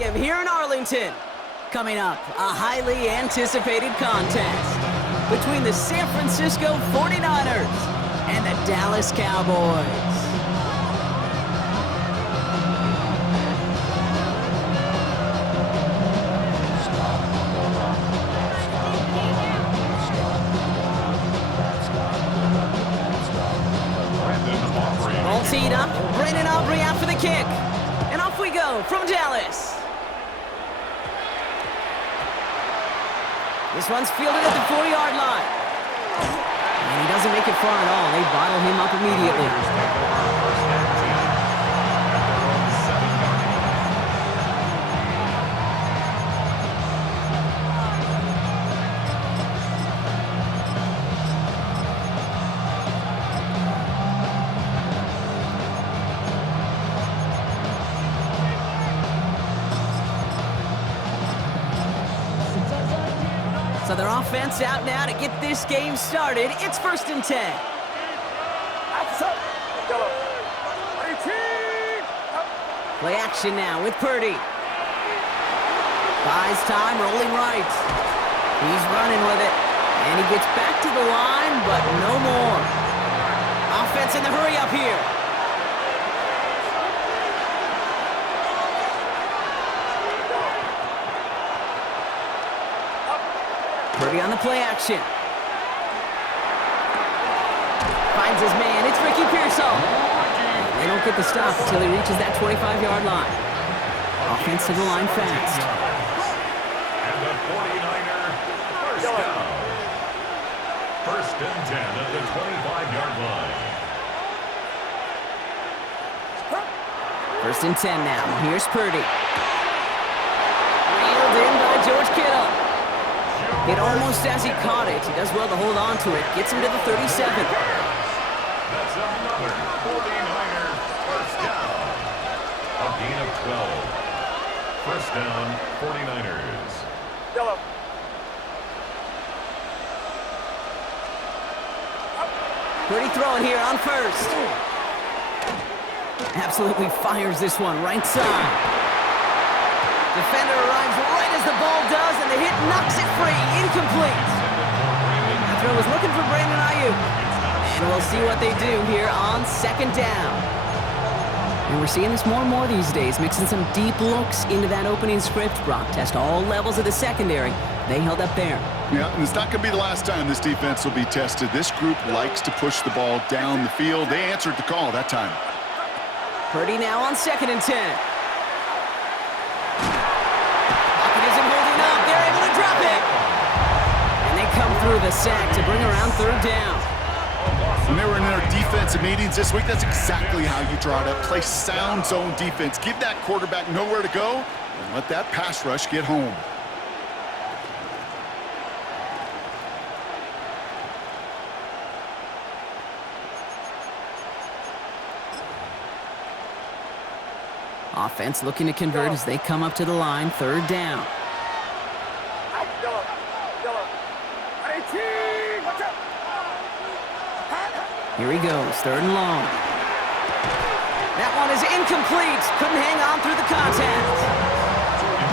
Here in Arlington. Coming up, a highly anticipated contest between the San Francisco 49ers and the Dallas Cowboys. Ball teed up, Brandon Aubrey out for the kick. And off we go from Dallas. This one's fielded at the 40-yard line. And he doesn't make it far at all. They bottle him up immediately. So their offense out now to get this game started. It's 1st and 10. Play action now with Purdy. Buys time, rolling right. He's running with it. And he gets back to the line, but no more. Offense in the hurry up here. Purdy on the play action. Finds his man. It's Ricky Pearsall. They don't get the stop until he reaches that 25-yard line. Offense to the line fast. And the 49er first down. 1st and 10 at the 25-yard line. 1st and 10 now. Here's Purdy. Reeled in by George Kittle. Hit almost as he caught it. He does well to hold on to it. Gets him to the 37. That's another 49er first down. A gain of 12. 1st down, 49ers. Purdy throwing here on 1st. Absolutely fires this one right side. Defender arrives right as the ball does, and the hit knocks it free. Incomplete. That throw was looking for Brandon Ayuk. And we'll see what they do here on 2nd down. And we're seeing this more and more these days, mixing some deep looks into that opening script. Brock test all levels of the secondary. They held up there. Yeah, and it's not going to be the last time this defense will be tested. This group likes to push the ball down the field. They answered the call that time. Purdy now on 2nd and 10. Through the sack to bring around 3rd down. When they were in their defensive meetings this week, that's exactly how you draw it up. Play sound zone defense. Give that quarterback nowhere to go and let that pass rush get home. Offense looking to convert as they come up to the line. 3rd down. Here he goes, 3rd and long. That one is incomplete. Couldn't hang on through the contact.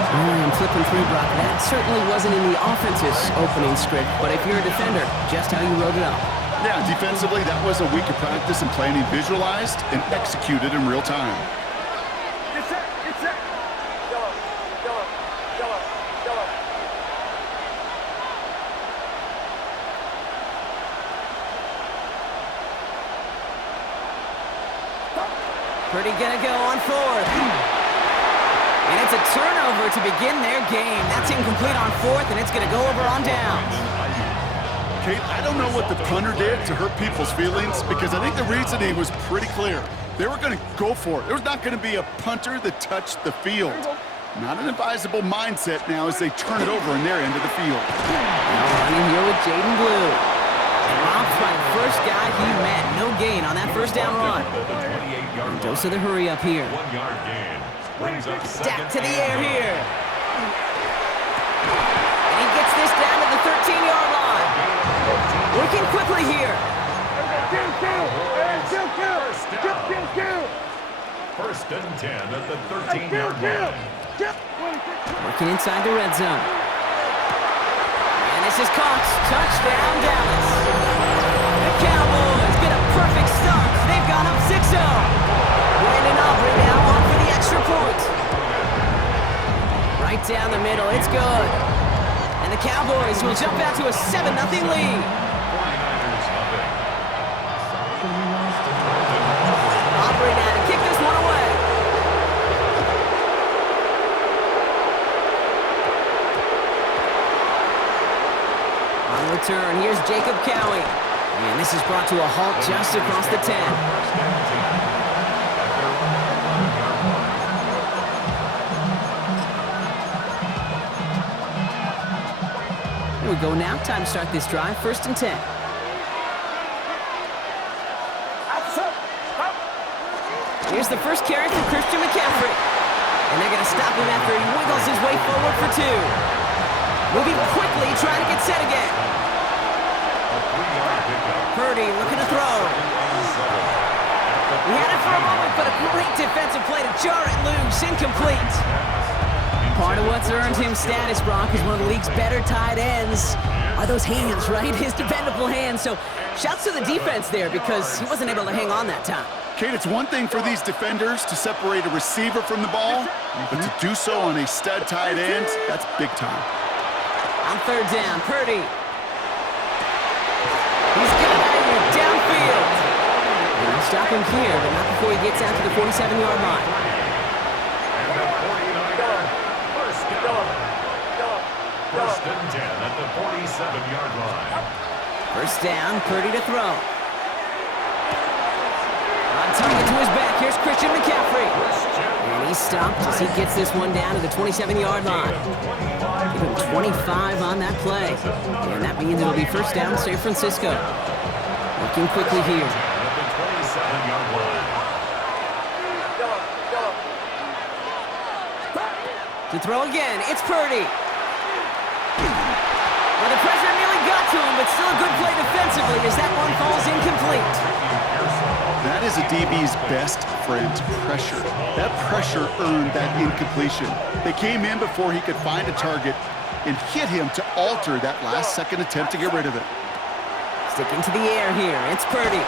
I'm flipping through, Brock. That certainly wasn't in the offense's opening script, but if you're a defender, just how you wrote it up. Yeah, defensively, that was a week of practice and planning visualized and executed in real time. Purdy gonna go on 4th. And it's a turnover to begin their game. That's incomplete on 4th, and it's gonna go over on downs. Kate, I don't know what the punter did to hurt people's feelings because I think the reasoning was pretty clear. They were gonna go for it. There was not gonna be a punter that touched the field. Not an advisable mindset now as they turn it over in their end of the field. Now running here with Jaden Blue. Robbed by the first guy he met. No gain on that 1st down run. Dose of the hurry up here. 1-yard gain. Brings up Stack to the air here. And he gets this down to the 13-yard line. Working quickly here. 1st and 10 at the 13-yard line. Working inside the red zone. And this is caught. Touchdown, Dallas. The Cowboys get a perfect start. They've gone up 6-0. Brandon Aubrey now on for the extra point. Right down the middle. It's good. And the Cowboys will jump out to a 7-0 lead. Aubrey now to kick this one away. On the return, here's Jacob Cowie. And this is brought to a halt just across the 10. Here we go now. Time to start this drive. 1st and 10. Here's the first carry for Christian McCaffrey. And they're going to stop him after he wiggles his way forward for 2. Moving quickly, trying to get set again. Purdy looking to throw. He had it for a moment, but a great defensive play to jar it loose. Incomplete. Part of what's earned him status, Brock, is one of the league's better tight ends. Are those hands, right? His dependable hands. So shouts to the defense there because he wasn't able to hang on that time. Kate, it's one thing for these defenders to separate a receiver from the ball, but to do so on a stud tight end, that's big time. On 3rd down, Purdy. He's got it downfield. And they'll stop him here, but not before he gets out to the 47-yard line. And the 49er, first and 10 at the 47-yard line. 1st down, Purdy to throw. On target to his back, here's Christian McCaffrey. And he's stopped as he gets this one down to the 27-yard line. Give him 25 on that play. And that means it'll be 1st down, San Francisco. Looking quickly here. To throw again, it's Purdy. Well, the pressure nearly got to him, but still a good play defensively as that one falls incomplete. That is a DB's best friend, pressure. That pressure earned that incompletion. They came in before he could find a target and hit him to alter that last-second attempt to get rid of it. Sticking to the air here, it's Purdy.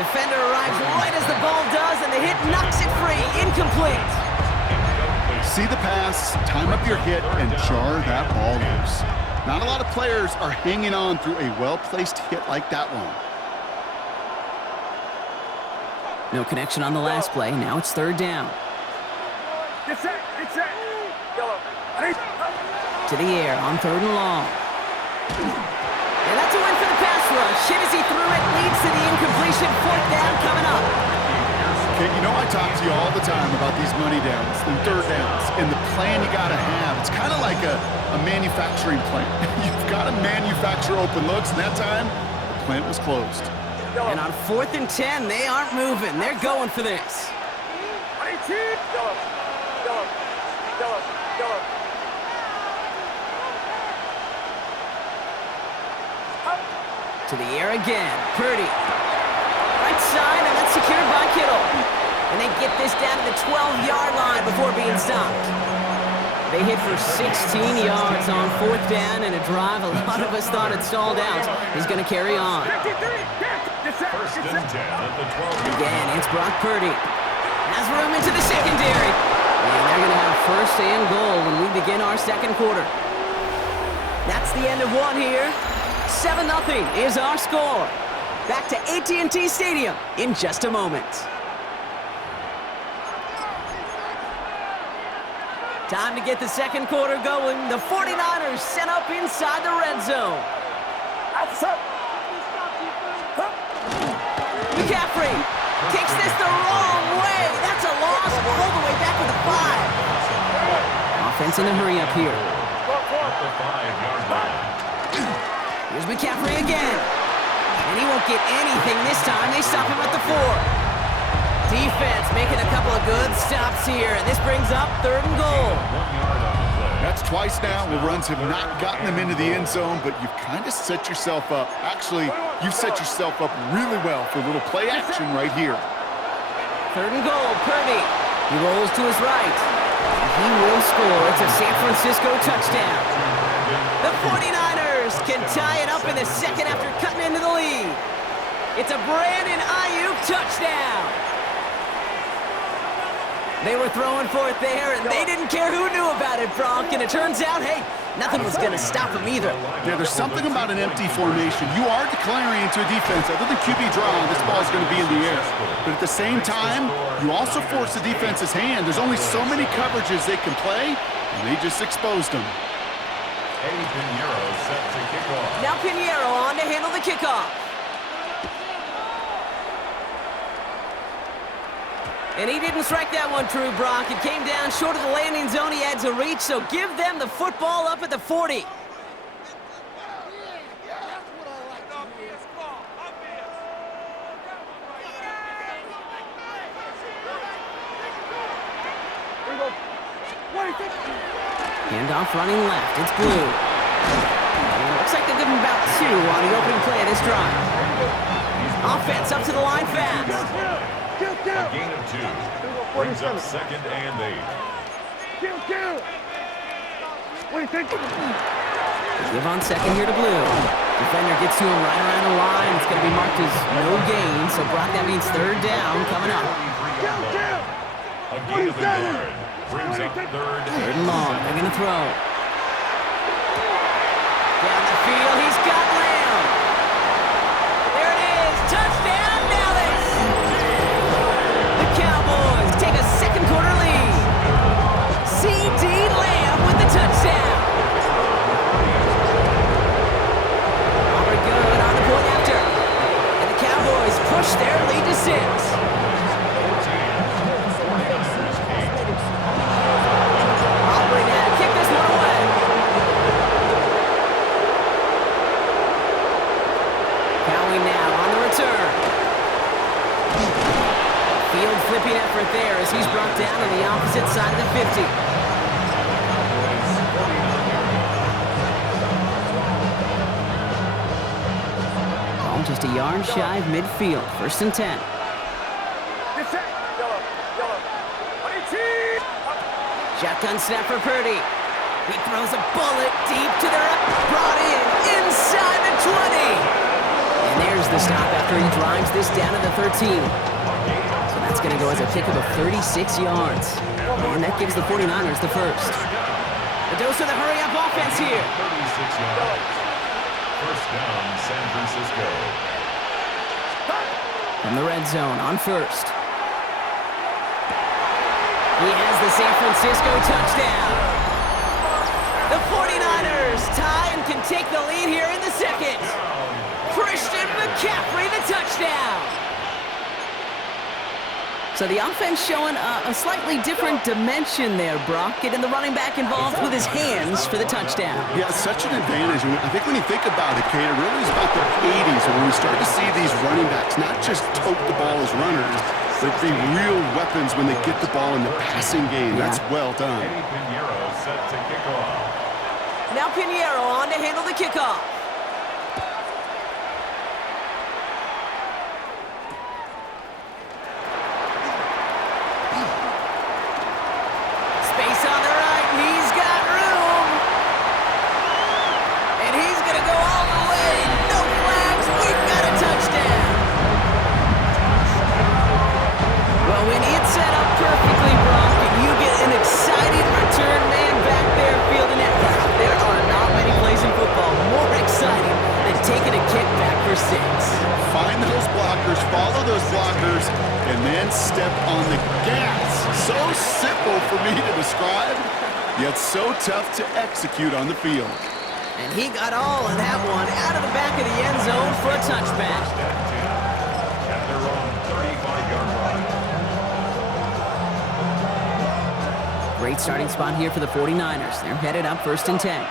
Defender arrives right as the ball does, and the hit knocks it free. Incomplete. See the pass, time up your hit, and jar that ball loose. Not a lot of players are hanging on through a well-placed hit like that one. No connection on the last play. Now it's 3rd down. To the air on 3rd and long. And that's a win for the pass rush. Hit as he threw it. Leads to the incompletion. 4th down coming up. Okay, you know I talk to you all the time about these money downs and 3rd downs and the plan you got to have. It's kind of like a manufacturing plant. You've got to manufacture open looks, and that time the plant was closed. And on 4th and 10, they aren't moving. They're going for this. To the air again. Purdy. Right side, and that's secured by Kittle. And they get this down to the 12-yard line before being stopped. They hit for 16 yards on 4th down, and a drive a lot of us thought had stalled out is going to carry on. 1st and 10 at the 12. Again, it's Brock Purdy. Has room into the secondary. And they're going to have 1st and goal when we begin our 2nd quarter. That's the end of one here. 7-0 is our score. Back to AT&T Stadium in just a moment. Time to get the 2nd quarter going. The 49ers set up inside the red zone. McCaffrey kicks this the wrong way. That's a loss all the way back to the 5. Offense in the hurry up here. At the 5-yard line. Here's McCaffrey again. And he won't get anything this time. They stop him at the 4. Defense making a couple of good stops here. And this brings up 3rd and goal. That's twice now where runs have not gotten them into the end zone, but you've kind of set yourself up. Actually, you've set yourself up really well for a little play action right here. 3rd and goal, Purdy. He rolls to his right. And he will score. It's a San Francisco touchdown. The 49ers can tie it up in the second after cutting into the lead. It's a Brandon Ayuk touchdown. They were throwing for it there, and they didn't care who knew about it, Brock. And it turns out, hey, nothing was going to stop them either. Yeah, there's something about an empty formation. You are declaring to a defense, other than QB draw, this ball is going to be in the air. But at the same time, you also force the defense's hand. There's only so many coverages they can play, and they just exposed them. Eddie Pinheiro set to kick off. Now Pinheiro on to handle the kickoff. And he didn't strike that one true, Brock. It came down short of the landing zone. He had to reach, so give them the football up at the 40. Handoff running left. It's Blue. And it looks like they'll give him about 2 on the opening play of this drive. Offense up to the line fast. A gain of 2. Brings up 2nd and 8. Give on second here to Blue. Defender gets to him right around the line. It's going to be marked as no gain. So, Brock, that means 3rd down coming up. A gain of a yard. Brings up 3rd. 3rd and long. They're going to throw. Down the field. He's got Lamb. There it is. Touchdown, Dallas. The Cowboys take a second quarter lead. C.D. Lamb with the touchdown. Aubrey good on the point after. And the Cowboys push their lead to 6. Aubrey now to kick this one away. Cowie now on the return. Field flipping effort there as he's brought down on the opposite side of the 50. Ball just a yard shy of midfield. 1st and 10. Shotgun snap for Purdy. He throws a bullet deep to the right. Brought in inside the 20. And there's the stop after he drives this down to the 13. So that's going to go as a kick of 36 yards. And that gives the 49ers the first. A dose of the hurry-up offense here. 36 yards. 1st down, San Francisco. From the red zone on 1st. He has the San Francisco touchdown. The 49ers tie and can take the lead here in the second. Christian McCaffrey, the touchdown. So the offense showing a slightly different dimension there, Brock. Getting the running back involved with his hands for the touchdown. Yeah, it's such an advantage. I think when you think about it, Kate, it really is about the 80s when we start to see these running backs not just tote the ball as runners, but be real weapons when they get the ball in the passing game. Yeah. That's well done. Eddie Pinheiro set to kick off. Now Pinheiro on to handle the kickoff. Space on the right, and he's got room. And he's going to go all the way. No flags, we've got a touchdown. Well, when it's set up perfectly, Brock, and you get an exciting return man back there fielding it, there are not many plays in football more exciting than taking a kick back for 6. Find those blockers, follow those blockers, and then step on the gas. So simple for me to describe, yet so tough to execute on the field. And he got all of that one out of the back of the end zone for a touchback. At their own 35-yard line. Great starting spot here for the 49ers. They're headed up 1st and 10.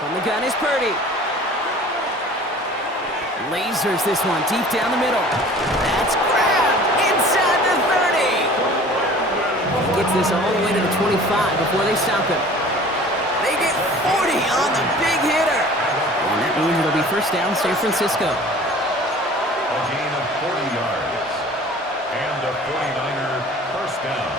From the gun is Purdy. Lasers this one deep down the middle. That's grabbed inside the 30. He gets this all the way to the 25 before they stop him. They get 40 on the big hitter. And that means it'll be 1st down San Francisco. A gain of 40 yards. And a 49er 1st down.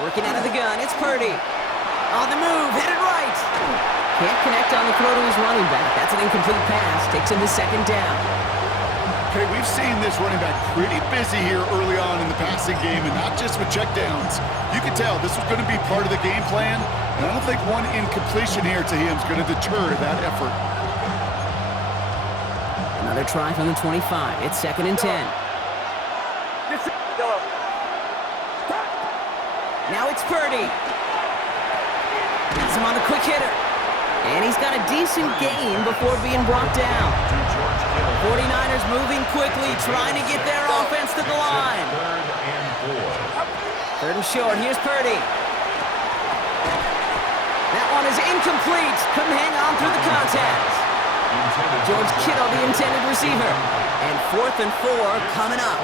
Working out of the gun, it's Purdy. On the move, headed right. Can't connect on the throw to his running back. That's an incomplete pass. Takes him to second down. Okay, we've seen this running back pretty busy here early on in the passing game, and not just with checkdowns. You can tell this was going to be part of the game plan, and I don't think one incompletion here to him is going to deter that effort. Another try from the 25. It's 2nd and 10. Now it's Purdy. Gets him on the quick hitter. And he's got a decent gain before being brought down. 49ers moving quickly, trying to get their offense to the line. 3rd and short. Here's Purdy. That one is incomplete. Couldn't hang on through the contact. George Kittle, the intended receiver. And 4th and 4 coming up.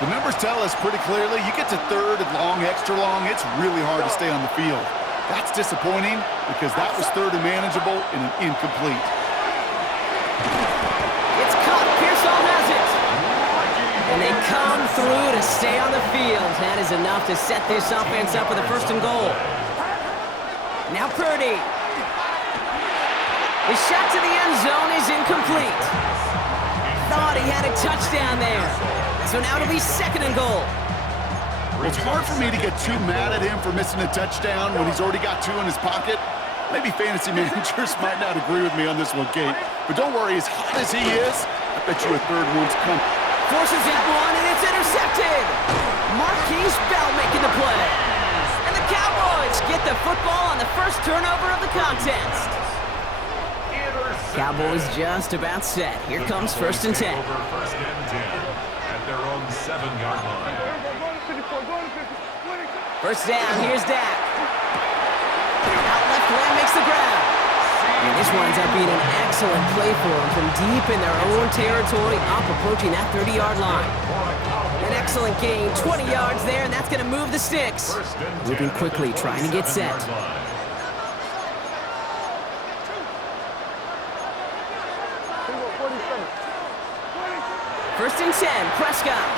The numbers tell us pretty clearly, you get to 3rd and long, extra long, it's really hard to stay on the field. That's disappointing because that was 3rd and manageable and an incomplete. It's caught. Pearsall has it. And they come through to stay on the field. That is enough to set this offense up with a 1st and goal. Now Purdy. The shot to the end zone is incomplete. Thought he had a touchdown there. So now it'll be 2nd and goal. Well, it's hard for me to get too mad at him for missing a touchdown when he's already got 2 in his pocket. Maybe fantasy managers might not agree with me on this one, Kate. But don't worry, as hot as he is, I bet you a 3rd one's coming. Forces that one, and it's intercepted. Marquise Bell making the play. And the Cowboys get the football on the first turnover of the contest. Cowboys just about set. Here comes 1st and 10. First and 10 at their own 7-yard line. 1st down, here's Dak. Out left, Lamb makes the grab. And this winds up being an excellent play for them from deep in their own territory, up approaching that 30-yard line. An excellent gain, 20 yards there, and that's going to move the sticks. Moving quickly, trying to get set. 1st and 10, Prescott.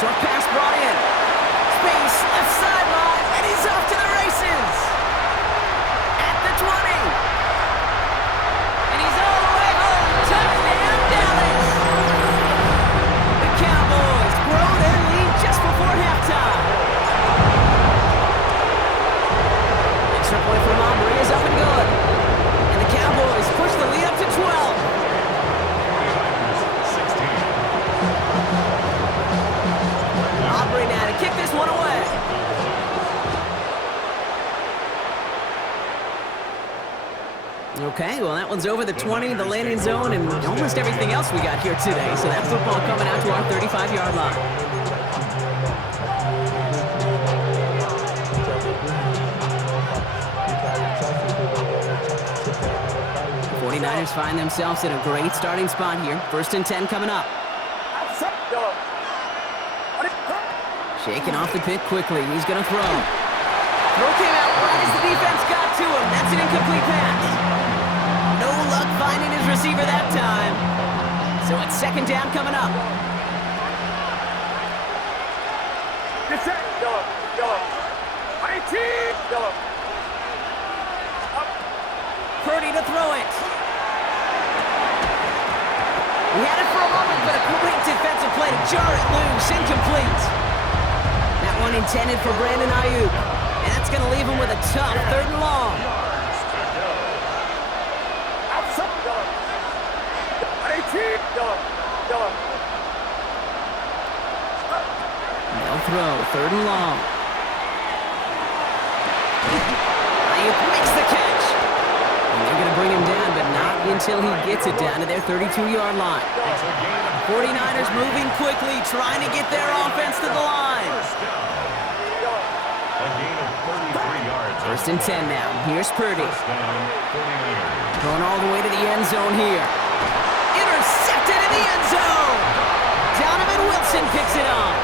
Short pass brought in. Space, left sideline, and he's off to the races. At the 20. And he's all the way home. Touchdown, Dallas. The Cowboys grow their lead just before halftime. Extra point from Aubrey is up and good. And the Cowboys push the lead up to 12. Now to kick this one away. Okay, well that one's over the 20, the landing zone, and almost everything else we got here today. So that football coming out to our 35-yard line. The 49ers find themselves in a great starting spot here. 1st and 10 coming up. Shaking off the pick quickly. He's going to throw. Throw came out right as the defense got to him. That's an incomplete pass. No luck finding his receiver that time. So it's 2nd down coming up. Get set. Go. 18. Go. Purdy to throw it. He had it for a moment, but a great defensive play to jar it loose. Incomplete. That one intended for Brandon Ayuk. And that's going to leave him with a tough 3rd and long. They'll throw, 3rd and long. Ayuk makes the catch. And they're going to bring him down, but not until he gets it down to their 32-yard line. 49ers moving quickly, trying to get their offense to the line. 1st and 10 now. Here's Purdy. Going all the way to the end zone here. Intercepted in the end zone. Donovan Wilson picks it up.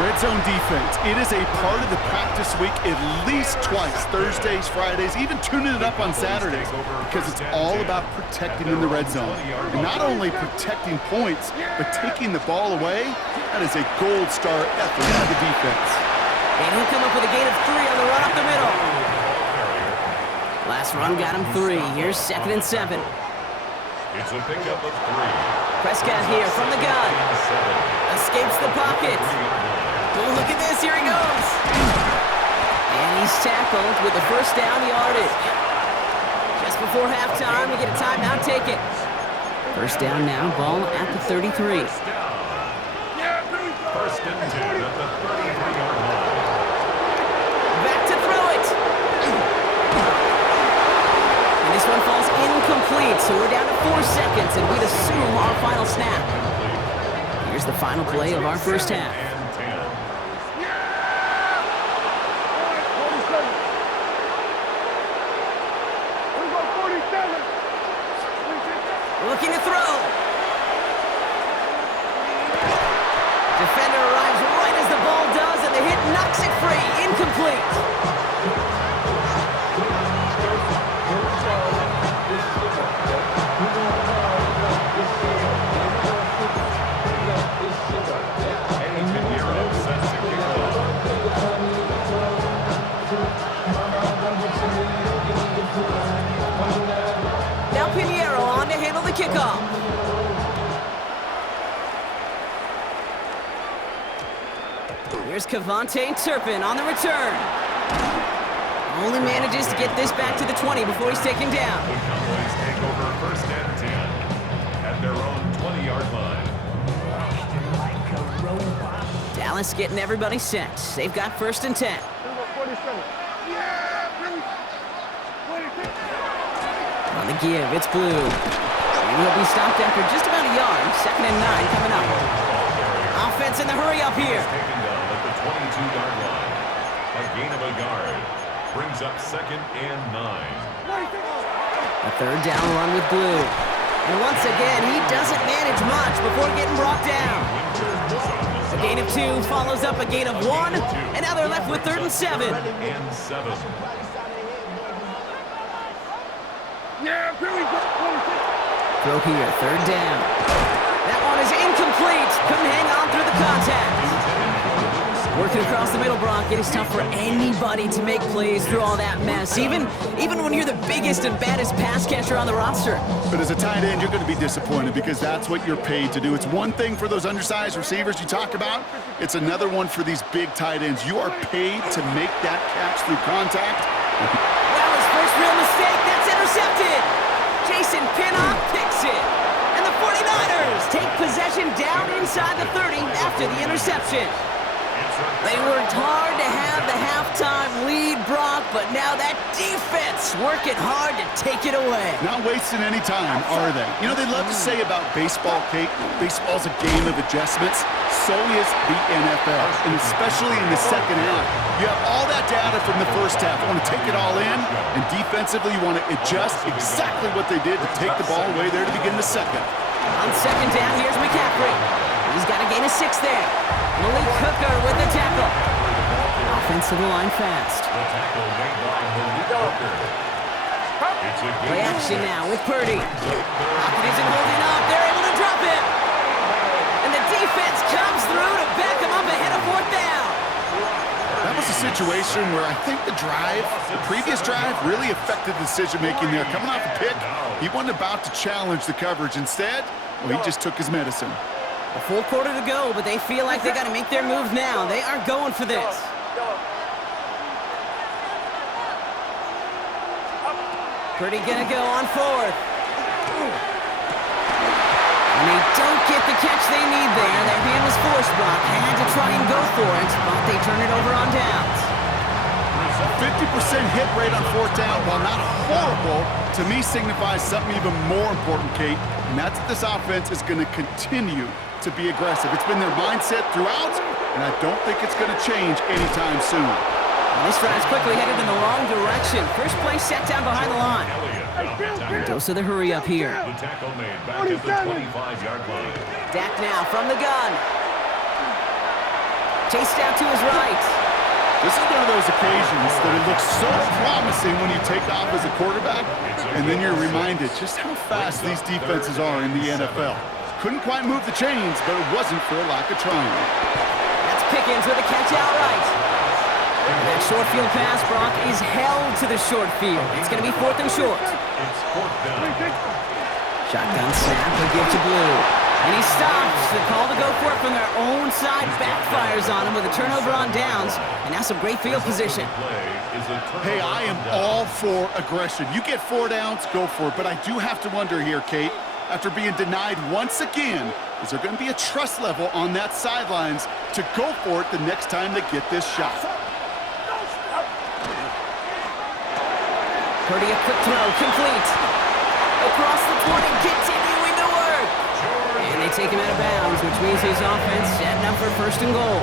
Red zone defense, it is a part of the practice week at least twice, Thursdays, Fridays, even tuning it up on Saturdays, because it's all about protecting in the red zone. And not only protecting points, but taking the ball away, that is a gold star effort by the defense. And he'll come up with a gain of 3 on the run up the middle. Last run got him 3. Here's 2nd and 7. It's a pickup of 3. Prescott here from the gun. Escapes the pocket. Oh, look at this. Here he goes. And he's tackled with the first down yardage. Just before halftime, we get a timeout. Take it. First down now. Ball at the 33. First and 10 at the 33-yard line. Back to throw it. And this one falls incomplete, so we're down to 4 seconds, and we'd assume our final snap. Here's the final play of our first half. Looking to throw. Defender arrives right as the ball does, and the hit knocks it free. Incomplete. Now Pinheiro on to handle the kickoff. Here's Kevontae Turpin on the return. Only manages to get this back to the 20 before he's taken down. The Cowboys take over first and 10 at their own 20-yard line. Dallas getting everybody set. They've got first and 10. On the give, it's Blue. And he'll be stopped after just about a yard. 2nd and 9 coming up. Offense in the hurry up here. Taken down at the 22-yard line. A gain of a yard brings up 2nd and 9. A third down run with Blue. And once again, he doesn't manage much before getting brought down. A gain of 2 follows up a gain of 1. And now they're left with 3rd and 7. And 7. Throw here, 3rd down. That one is incomplete. Couldn't hang on through the contact. Working across the middle, Brock, it is tough for anybody to make plays through all that mess, even when you're the biggest and baddest pass catcher on the roster. But as a tight end, you're going to be disappointed because that's what you're paid to do. It's one thing for those undersized receivers you talk about. It's another one for these big tight ends. You are paid to make that catch through contact. That was first real mistake. That's intercepted. Jason Pinnock picks it. And the 49ers take possession down inside the 30 after the interception. They worked hard to have the halftime lead, Brock, but now that defense working hard to take it away. Not wasting any time, are they? You know, they love to say about baseball, Kate, baseball's a game of adjustments. So is the NFL, and especially in the second half. You have all that data from the first half. You want to take it all in, and defensively you want to adjust exactly what they did to take the ball away there to begin the second. On 2nd down, here's McCaffrey. He's got a gain of 6 there. Malik Hooker with the tackle. Offensive line fast. The tackle made by Malik Hooker. It's a Play action now with Purdy. Pocket isn't holding up. They're able to drop it. And the defense comes through to back him up ahead of 4th down. That was a situation where I think the previous drive, really affected the decision-making there. Coming off a pick, he wasn't about to challenge the coverage. Instead, well, he just took his medicine. A full quarter to go, but they feel like they got to make their move now. They are going for this. Purdy gonna go on 4th. And they don't get the catch they need there. Their hand was forced, Brock. Had to try and go for it, but they turn it over on downs. 50% hit rate on 4th down, while not horrible, to me signifies something even more important, Kate, and that's that this offense is going to continue to be aggressive. It's been their mindset throughout, and I don't think it's going to change anytime soon. And this drive's quickly headed in the wrong direction. First play set down behind the line. Dose of the hurry up here. The tackle made back at the 25-yard line. Dak now from the gun. Chased out to his right. This is one of those occasions that it looks so promising when you take off as a quarterback, and then you're reminded just how fast these defenses are in the NFL. Couldn't quite move the chains, but it wasn't for a lack of trying. That's Pickens with a catch outright. That short field pass, Brock, is held to the short field. It's going to be 4th and short. It's 4th down. Shotgun snap, they give to Blue. And he stops. The call to go for it from their own side backfires on him with a turnover on downs. And now some great field position. Hey, I am all for aggression. You get 4 downs, go for it. But I do have to wonder here, Kate, after being denied once again, is there going to be a trust level on that sidelines to go for it the next time they get this shot? Purdy, a quick throw, complete. Across the 20, continuing to work. And they take him out of bounds, which means his offense setting up for 1st and goal.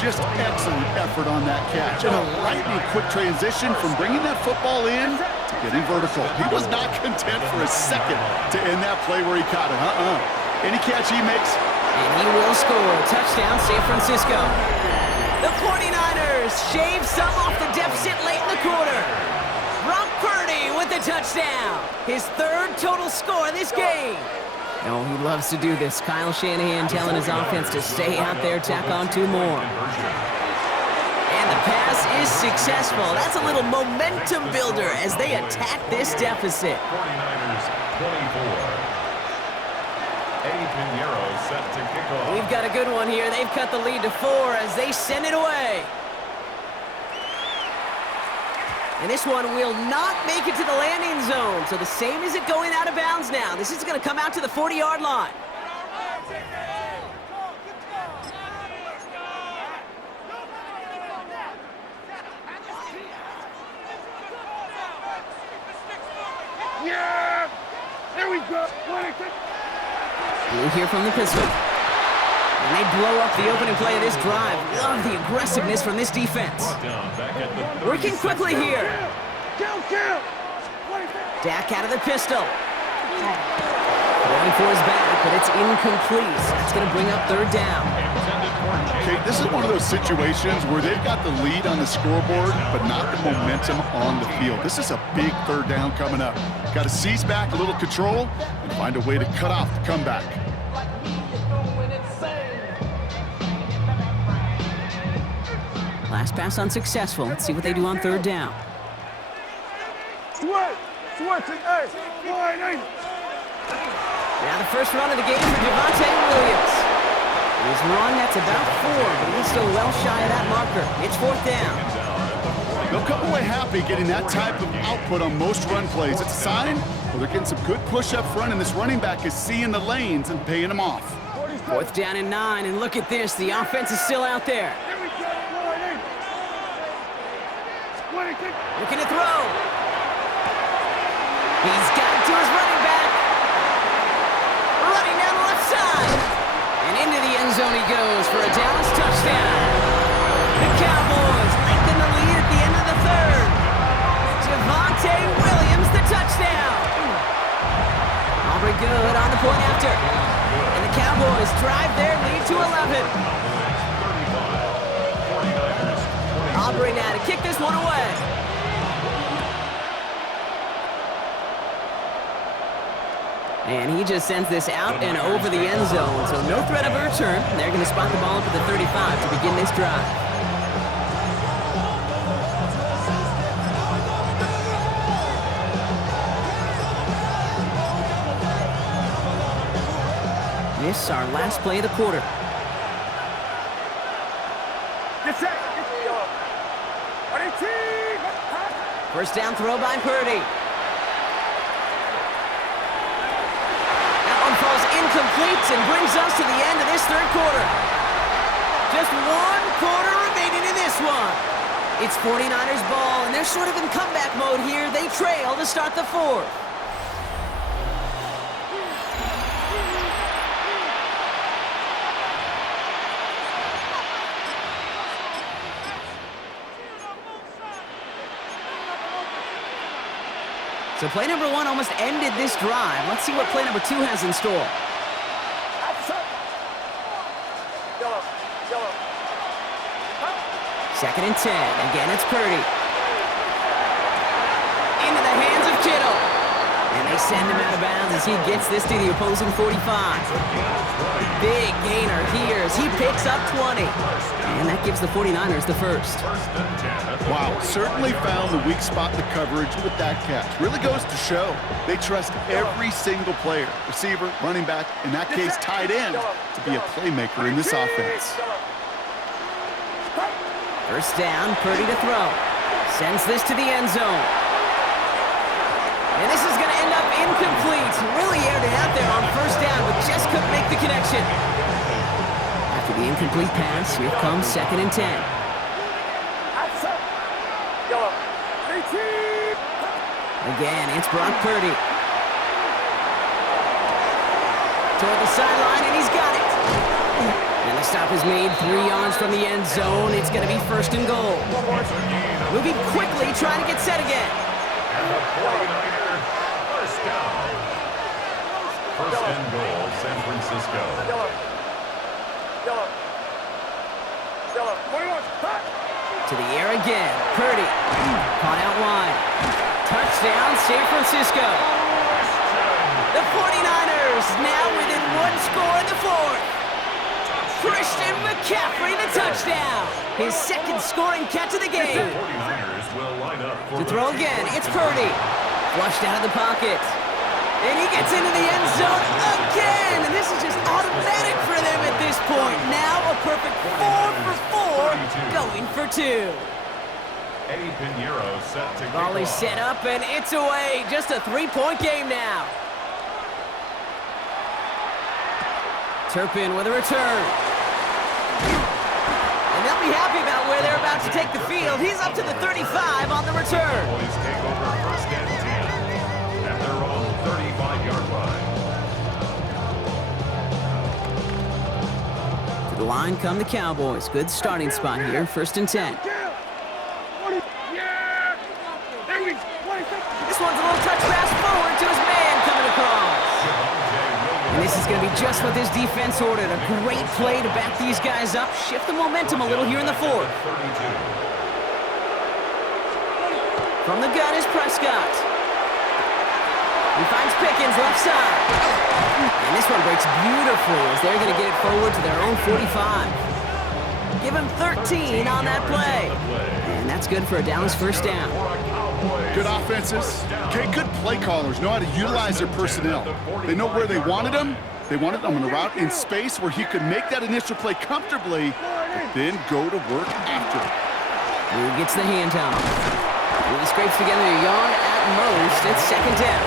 Just excellent effort on that catch. And a lightning quick transition from bringing that football in to getting vertical. He was not content for a second to end that play where he caught it. Any catch he makes. And he will score. Touchdown, San Francisco. The 49ers shave some off the deficit late in the quarter. Brock Purdy with the touchdown. His 3rd total score this game. Oh, he loves to do this. Kyle Shanahan telling his offense to stay out there, tack on 2 more. And the pass is successful. That's a little momentum builder as they attack this deficit. 49ers 24. Pinheiro set to kick off. We've got a good one here. They've cut the lead to 4 as they send it away. And this one will not make it to the landing zone. So the same as it going out of bounds now. This is going to come out to the 40-yard line. Yeah! There we go! Blue here from the pistol. And they blow up the opening play of this drive. Love the aggressiveness from this defense. Working quickly here. Dak out of the pistol. Going for his back, but it's incomplete. That's going to bring up 3rd down. Okay, this is one of those situations where they've got the lead on the scoreboard, but not the momentum on the field. This is a big 3rd down coming up. Got to seize back a little control and find a way to cut off the comeback. Last pass unsuccessful. Let's see what they do on 3rd down. Now the first run of the game for Javonte Williams. His run, that's about 4, but he's still well shy of that marker. It's 4th down. They'll come away happy getting that type of output on most run plays. It's a sign well, they're getting some good push up front, and this running back is seeing the lanes and paying them off. 4th down and 9, and look at this. The offense is still out there. Looking to throw. He's got it to his running back. Running down the left side. And into the end zone he goes for a Dallas touchdown. The Cowboys lengthen the lead at the end of the 3rd. Javonte Williams, the touchdown. Aubrey good on the point after. And the Cowboys drive their lead to 11. Aubrey now to kick this one away. And he just sends this out and over the end zone. So no threat of a return. They're going to spot the ball up at the 35 to begin this drive. This is our last play of the quarter. First down throw by Purdy. That one falls incomplete and brings us to the end of this 3rd quarter. Just 1 quarter remaining in this one. It's 49ers ball, and they're sort of in comeback mode here. They trail to start the 4th. So play number 1 almost ended this drive. Let's see what play number 2 has in store. 2nd and 10. Again, it's Purdy. Into the hands of Kittle. And They send him out of bounds as he gets this to the opposing 45. Big gainer here as he picks up 20. And that gives the 49ers the first. Wow, certainly found the weak spot in the coverage with that catch. Really goes to show they trust every single player, receiver, running back, in that case tight end, to be a playmaker in this offense. First down, Purdy to throw. Sends this to the end zone. And this is going to end up incomplete. Really aired it out there on first down, but just couldn't make the connection. After the incomplete pass, here comes 2nd and 10. Again, it's Brock Purdy. Toward the sideline, and he's got it. And the stop is made 3 yards from the end zone. It's going to be 1st and goal. Moving quickly, trying to get set again. And the 49er, first down. 1st and goal, San Francisco. To the air again. Purdy. Caught out wide. Touchdown, San Francisco. The 49ers now within 1 score in the 4th. Christian McCaffrey, the touchdown. His 2nd scoring catch of the game. The 49ers will line up for To throw again, it's Purdy. Flushed out of the pocket. And he gets into the end zone again. And this is just automatic for them at this point. Now a perfect 4 for 4, going for 2. Eddie Pinheiro set to kick Volley off. set up, and it's away. Just a 3-point game now. Turpin with a return. And they'll be happy about where they're about to take the field. He's up to the 35 on the return. Boys take over 1st and 10 at their own 35-yard line. To the line come the Cowboys. Good starting spot here. 1st and 10. This one's a little touch pass forward to his man coming across. And this is going to be just what this defense ordered. A great play to back these guys up, shift the momentum a little here in the 4th. From the gun is Prescott. He finds Pickens left side. And this one breaks beautifully as they're going to get it forward to their own 45. Give him 13 on that play. And that's good for a Dallas first down. Good offenses. Okay, good play callers know how to utilize their personnel. They know where they wanted them. They wanted them on a route in space where he could make that initial play comfortably, but then go to work after. Blue gets the handoff. Really scrapes together a yard at most. It's 2nd down.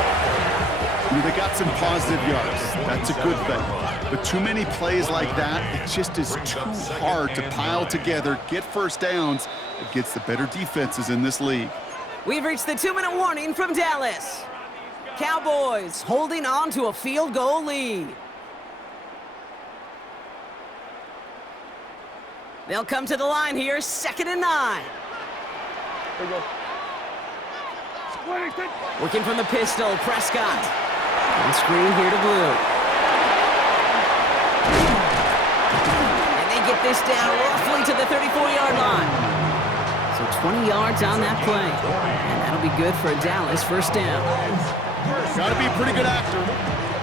They got some positive yards. That's a good thing. But too many plays like that, it just is too hard to pile together, get first downs against the better defenses in this league. We've reached the 2-minute warning from Dallas. Cowboys holding on to a field goal lead. They'll come to the line here, 2nd and 9. Working from the pistol, Prescott. On screen here to Blue. And they get this down roughly to the 34-yard line. So 20 yards on that play. And that'll be good for a Dallas first down. Got to be a pretty good actor.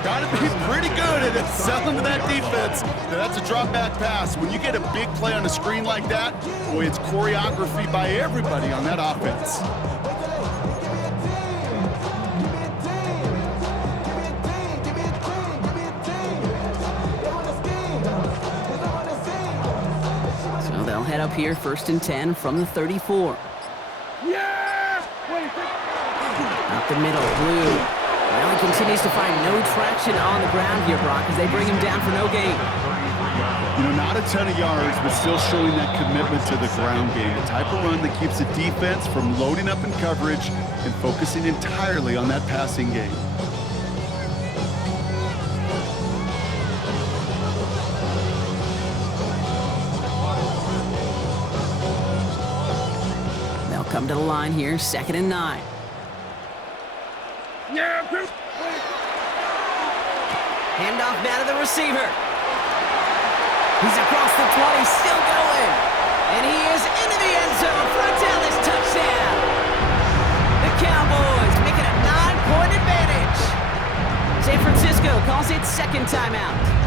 Got to be pretty good at selling to that defense. Now, that's a drop back pass. When you get a big play on a screen like that, boy, it's choreography by everybody on that offense. So they'll head up here 1st and 10 from the 34. Up the middle, Blue. Well, he continues to find no traction on the ground here, Brock, as they bring him down for no gain. You know, not a ton of yards, but still showing that commitment to the ground game. The type of run that keeps the defense from loading up in coverage and focusing entirely on that passing game. They'll come to the line here, 2nd and 9. Handoff now to the receiver. He's across the 20, still going. And he is into the end zone for a Dallas touchdown. The Cowboys make it a 9-point advantage. Francisco calls it second timeout.